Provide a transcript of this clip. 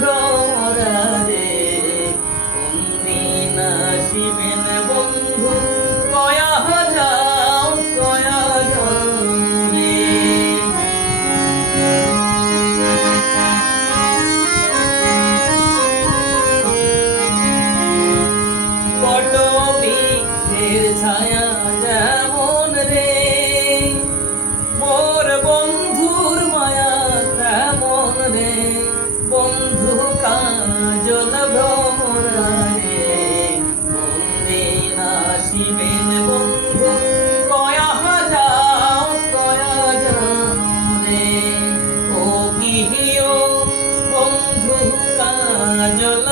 ভ্রমরারে কোনদিন আসিবেন বন্ধু কয়া যাও রে। বট বৃক্ষের ছায়া যেমন রে মোর বন্ধুর মায়া তেমন রে বন্ধু কাজল ভ্রমরারে কোনদিন আসিবেন বন্ধু কয়া যাও রে। ও গৃহ বন্ধু কাজল